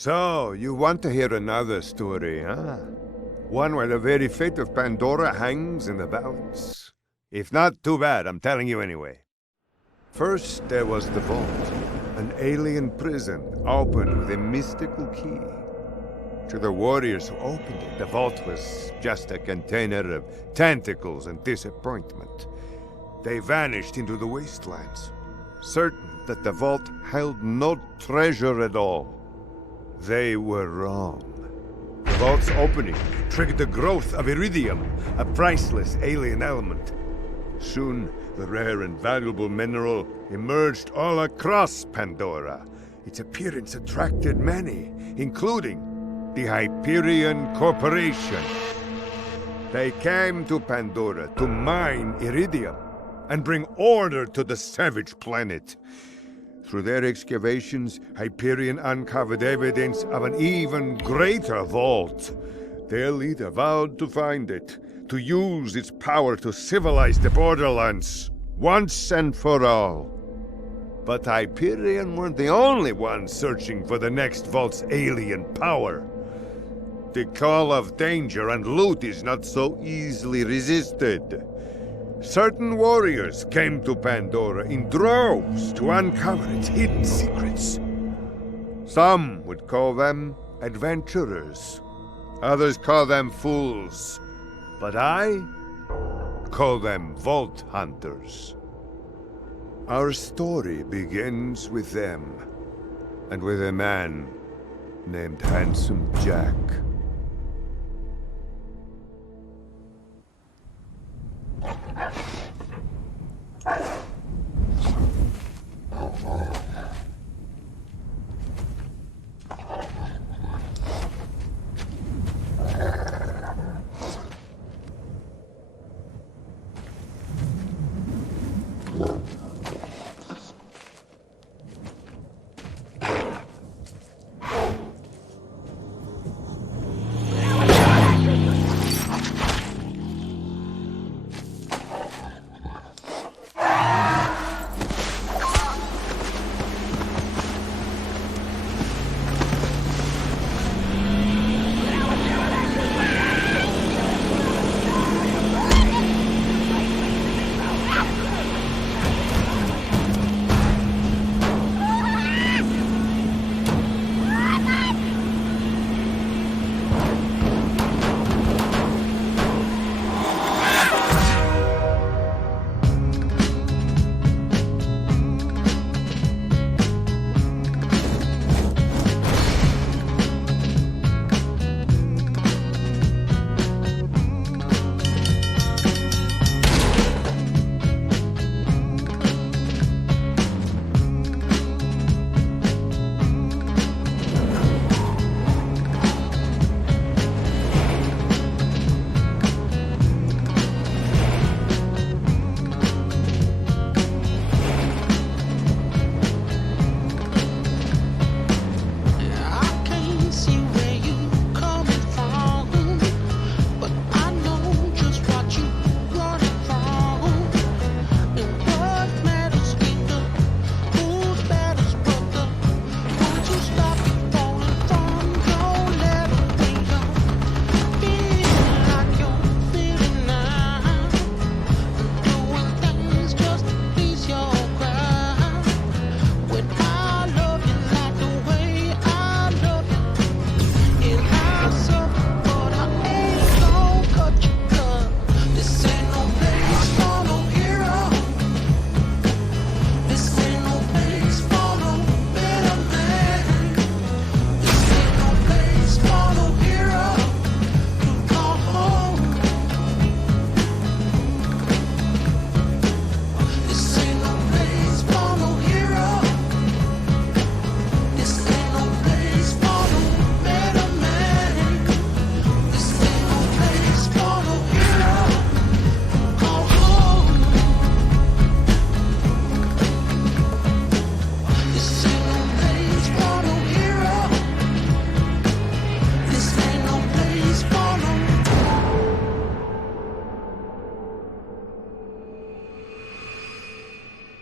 So, you want to hear another story, huh? One where the very fate of Pandora hangs in the balance? If not, too bad, I'm telling you anyway. First, there was the vault, an alien prison opened with a mystical key. To the warriors who opened it, the vault was just a container of tentacles and disappointment. They vanished into the wastelands, certain that the vault held no treasure at all. They were wrong. The vault's opening triggered the growth of iridium, a priceless alien element. Soon, the rare and valuable mineral emerged all across Pandora. Its appearance attracted many, including the Hyperion Corporation. They came to Pandora to mine iridium and bring order to the savage planet. Through their excavations, Hyperion uncovered evidence of an even greater vault. Their leader vowed to find it, to use its power to civilize the Borderlands, once and for all. But Hyperion weren't the only ones searching for the next vault's alien power. The call of danger and loot is not so easily resisted. Certain warriors came to Pandora in droves to uncover its hidden secrets. Some would call them adventurers. Others call them fools. But I call them vault hunters. Our story begins with them, and with a man named Handsome Jack.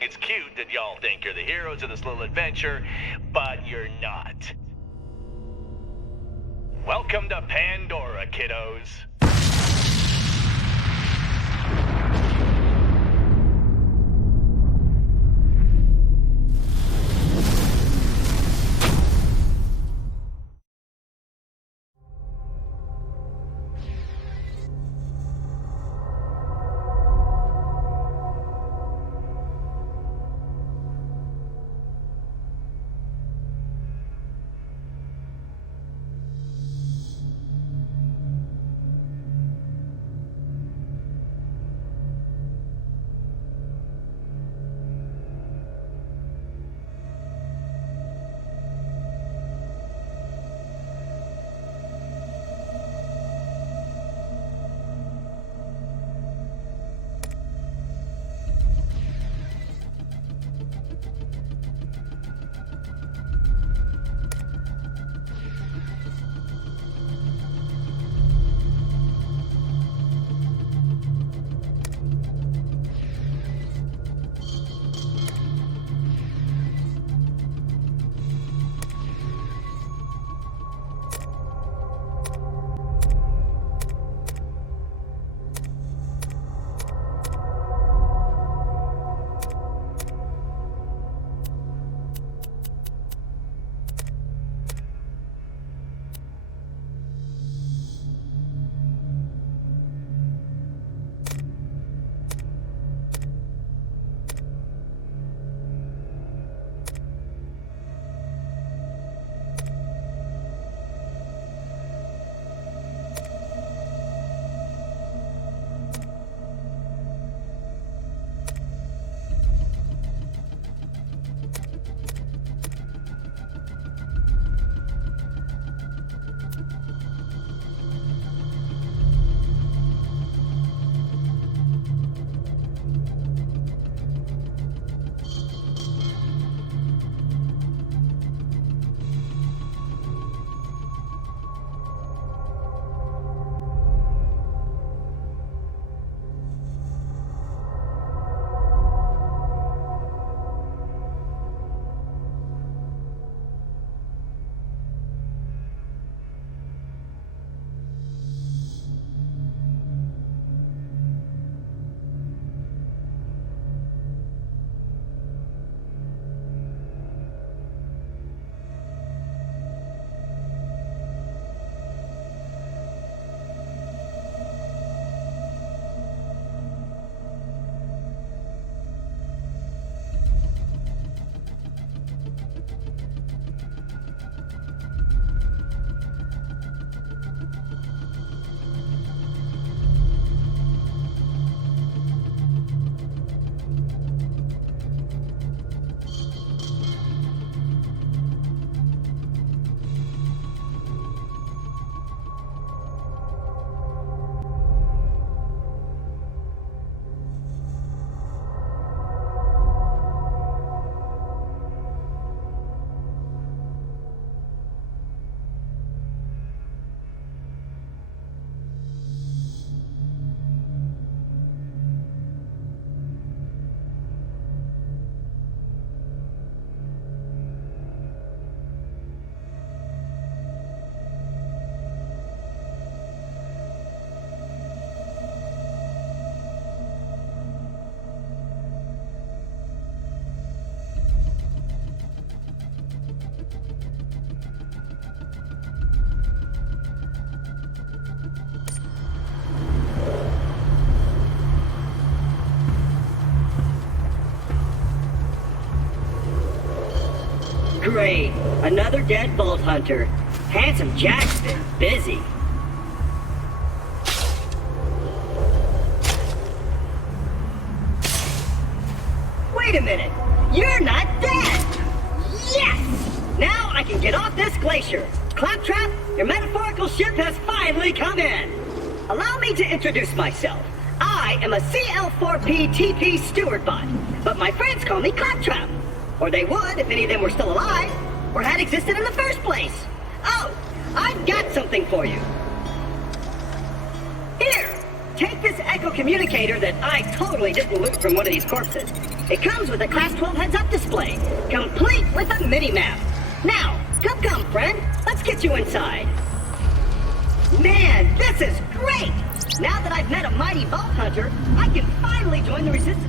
It's cute that y'all think you're the heroes of this little adventure, but you're not. Welcome to Pandora, kiddos. Great. Another dead Vault Hunter. Handsome Jack's been busy. Wait a minute. You're not dead! Yes! Now I can get off this glacier. Claptrap, your metaphorical ship has finally come in. Allow me to introduce myself. I am a CL4P TP steward bot, but my friends call me Claptrap. Or they would if any of them were still alive, or had existed in the first place. Oh, I've got something for you. Here, take this echo communicator that I totally didn't loot from one of these corpses. It comes with a Class 12 heads-up display, complete with a mini-map. Now, come, friend, let's get you inside. Man, this is great! Now that I've met a mighty vault hunter, I can finally join the resistance.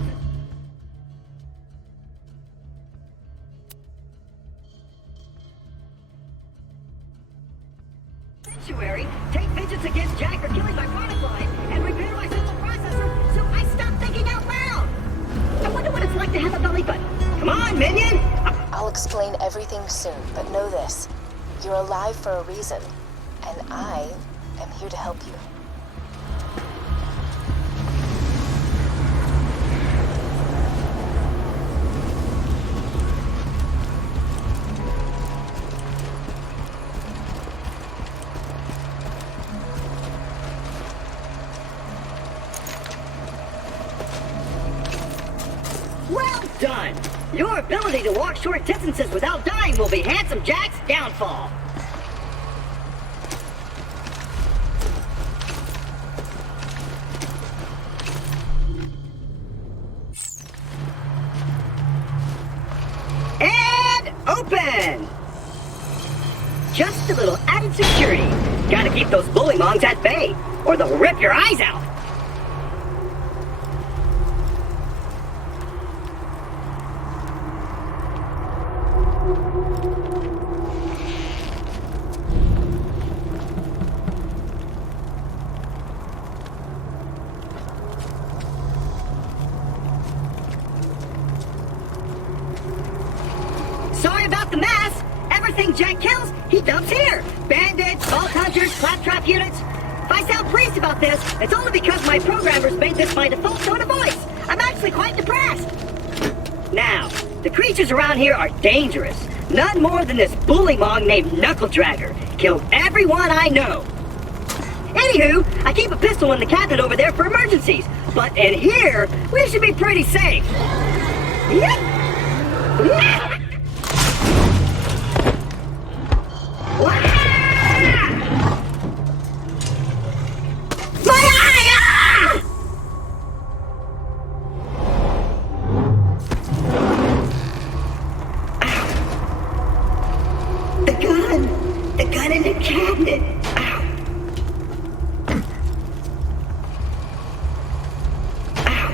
Sanctuary, take vengeance against Jack for killing my product line, and repair my central processor so I stop thinking out loud! I wonder what it's like to have a belly button. Come on, minion! I'll explain everything soon, but know this. You're alive for a reason, and I am here to help you. Well done! Your ability to walk short distances without dying will be Handsome Jack's downfall. And open! Just a little added security. Gotta keep those bullymongs at bay, or they'll rip your eyes out. Sorry about the mess. Everything Jack kills, he dumps here. Bandits, vault hunters, claptrap units. If I sound pleased about this, it's only because my programmers made this my default tone of voice. I'm actually quite depressed. Now, the creatures around here are dangerous. None more than this bullymong named Knuckle Dragger. Killed everyone I know. Anywho, I keep a pistol in the cabinet over there for emergencies. But in here, we should be pretty safe. Yep. Yep. The gun in the cabinet. Ow. Ow.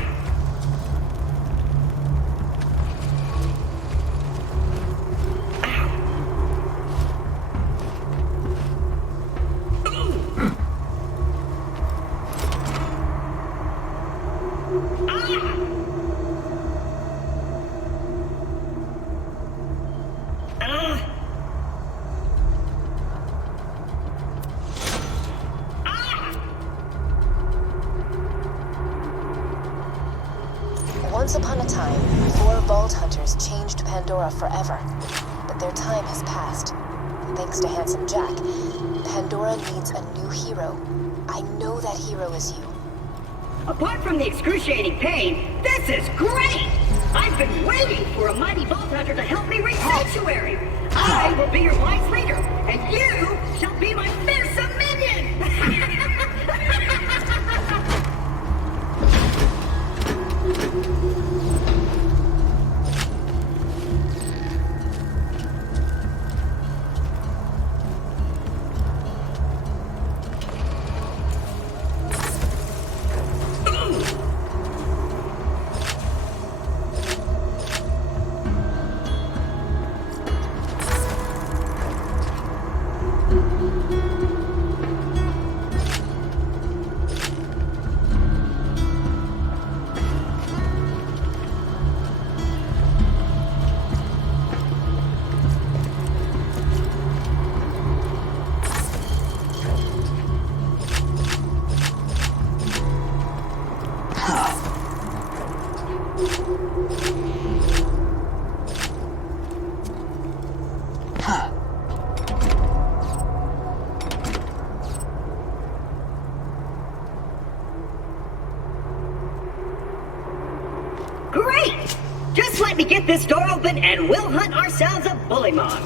Ow. Once upon a time, 4 Vault Hunters changed Pandora forever. But their time has passed. Thanks to Handsome Jack, Pandora needs a new hero. I know that hero is you. Apart from the excruciating pain, this is great! I've been waiting for a mighty Vault Hunter to help me reach Sanctuary! I will be your wise leader, and you shall be my fearsome minion! Great! Just let me get this door open and we'll hunt ourselves a bullymong.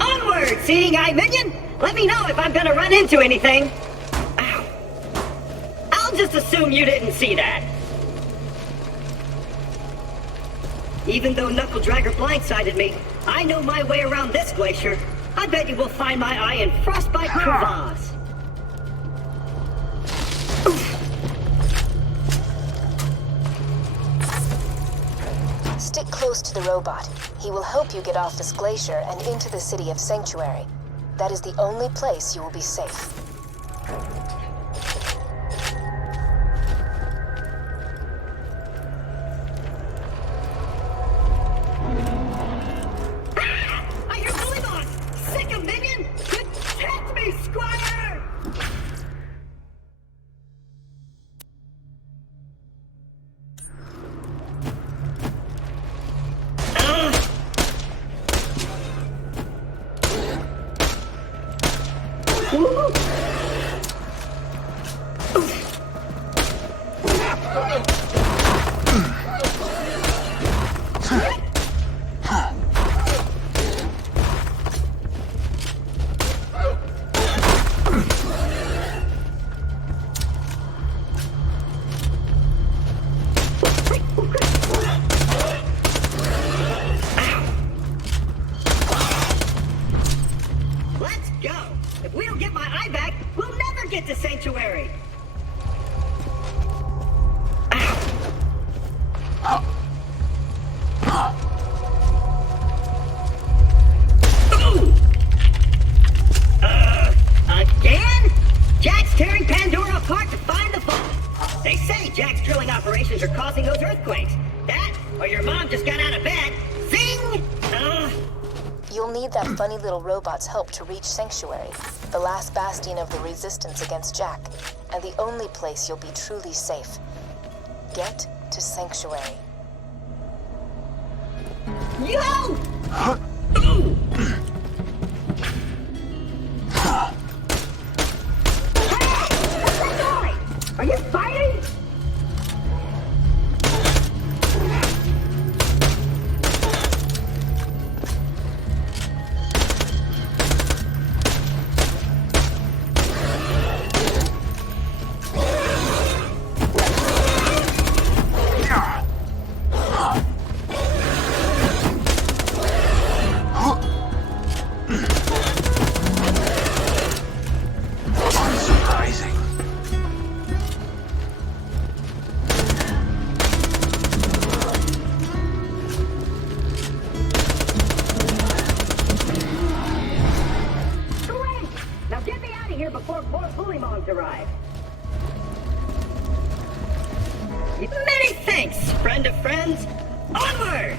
Onward, seeing eye minion! Let me know if I'm gonna run into anything. Ow. I'll just assume you didn't see that. Even though Knuckle Dragger blindsided me, I know my way around this glacier. I bet you will find my eye in Frostbite Crevasse. Stick close to the robot. He will help you get off this glacier and into the city of Sanctuary. That is the only place you will be safe. I hear bully boss! Sick of minion! Protect me, Squire! Let's go! If we don't get my eye back, we'll never get to Sanctuary! Again? Jack's tearing Pandora apart to find the vault. They say Jack's drilling operations are causing those earthquakes. That, or your mom just got out of bed. Zing! You'll need that funny little robot's help to reach Sanctuary, the last bastion of the resistance against Jack, and the only place you'll be truly safe. Get to Sanctuary. Yo! Are you fighting? Before poor bully moms arrive. Many thanks, friend of friends. Onward!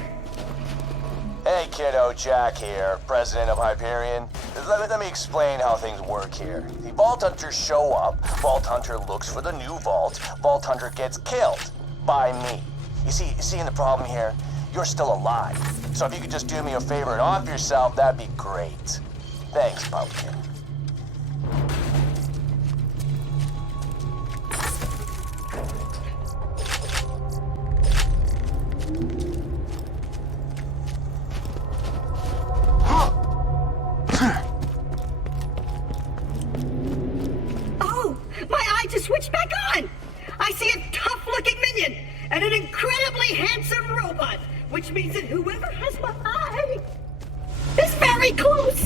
Hey kiddo, Jack here, president of Hyperion. Let me explain how things work here. The Vault Hunters show up, Vault Hunter looks for the new vault, Vault Hunter gets killed by me. You see the problem here? You're still alive. So if you could just do me a favor and off yourself, that'd be great. Thanks, Pumpkin. Switch back on! I see a tough-looking minion and an incredibly handsome robot, which means that whoever has my eye is very close!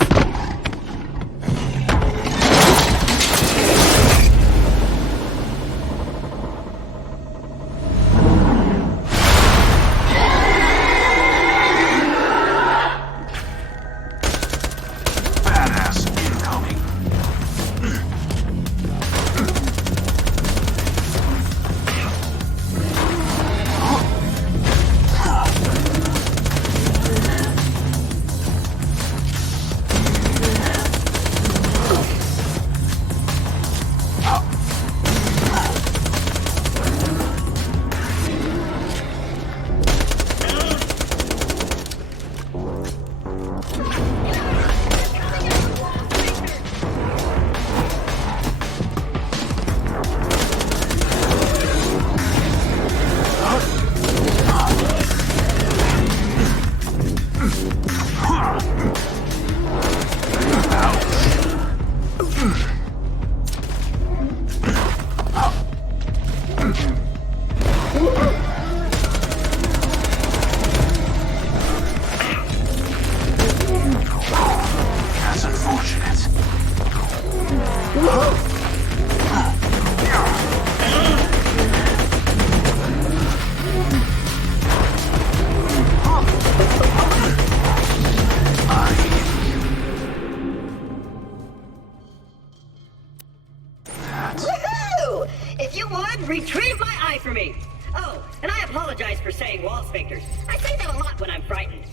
and retrieve my eye for me. Oh, and I apologize for saying wall sphincters. I say that a lot when I'm frightened.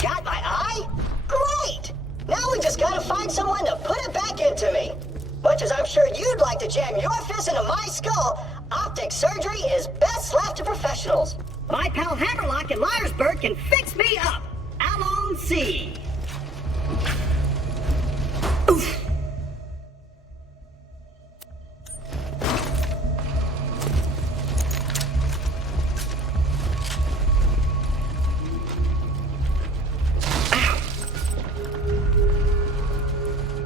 Got my eye? Great! Now we just gotta find someone to put it back into me. Much as I'm sure you'd like to jam your fist into my skull, optic surgery is best left to professionals. My pal Hammerlock in Myersburg can fix me up. Allons-y. Oof.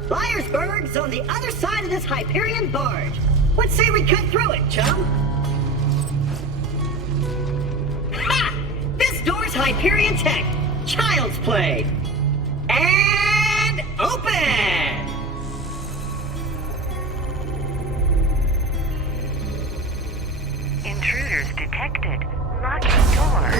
Myersburg's on the other side of this Hyperion barge. Let's say we cut through it, chum. Ha! This door's Hyperion tech. Child's play. And open! Intruders detected. Locking door.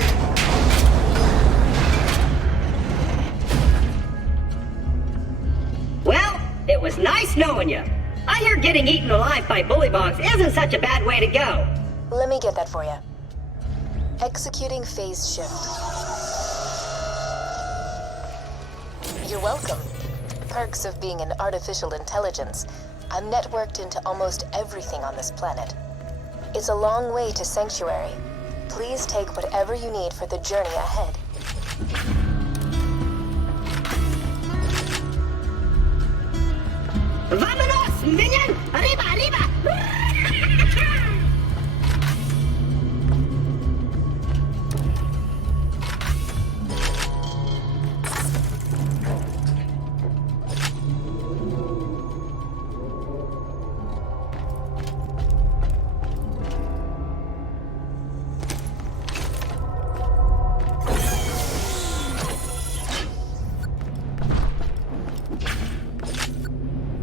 Well, it was nice knowing you. I hear getting eaten alive by bullybogs isn't such a bad way to go. Let me get that for you. Executing phase shift. You're welcome. Perks of being an artificial intelligence. I'm networked into almost everything on this planet. It's a long way to Sanctuary. Please take whatever you need for the journey ahead. Vámonos, minion! Arriba, arriba!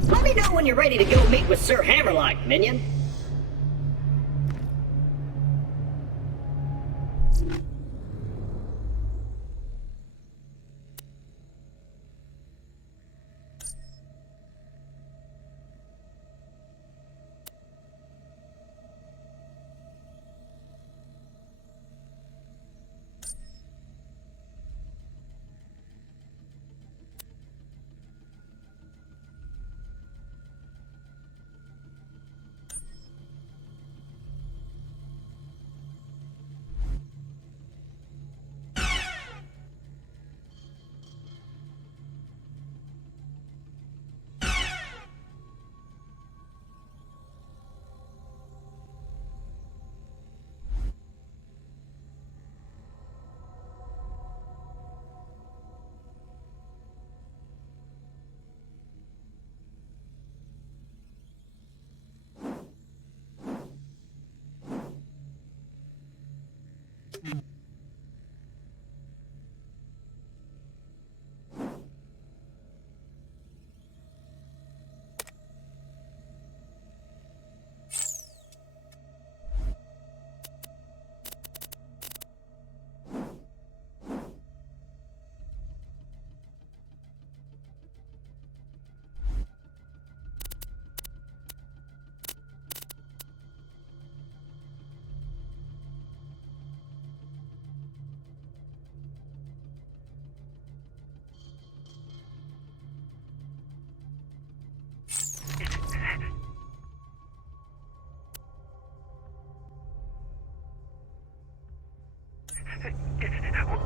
Let me know when you're ready to go meet with Sir Hammerlock, minion.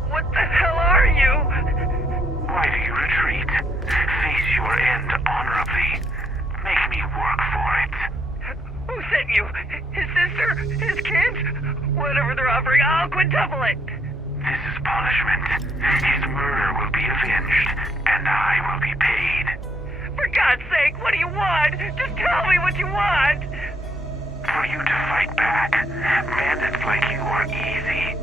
What the hell are you? Why do you retreat? Face your end honorably. Make me work for it. Who sent you? His sister? His kids? Whatever they're offering, I'll quintuple it. This is punishment. His murder will be avenged, and I will be paid. For God's sake, what do you want? Just tell me what you want. For you to fight back. Bandits like you are easy.